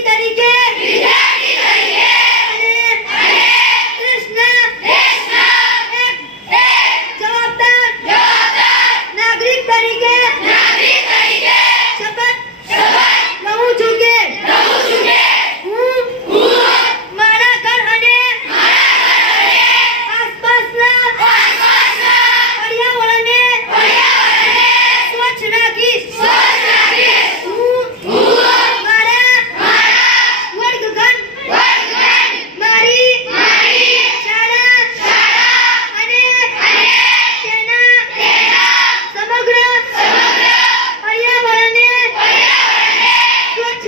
વિદ્યાર્થી તરીકે વિદ્યાર્થી તરીકે તરીકે.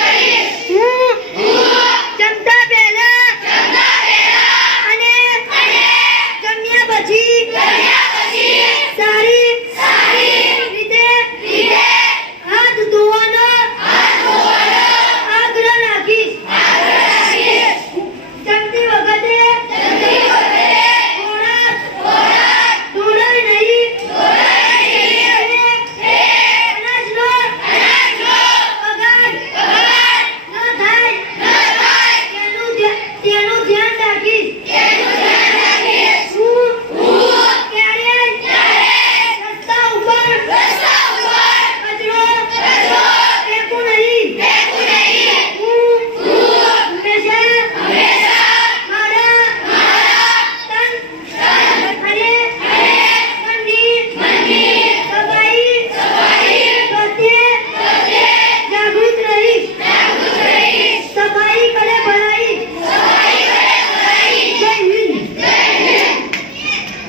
ಗಣೇಶ್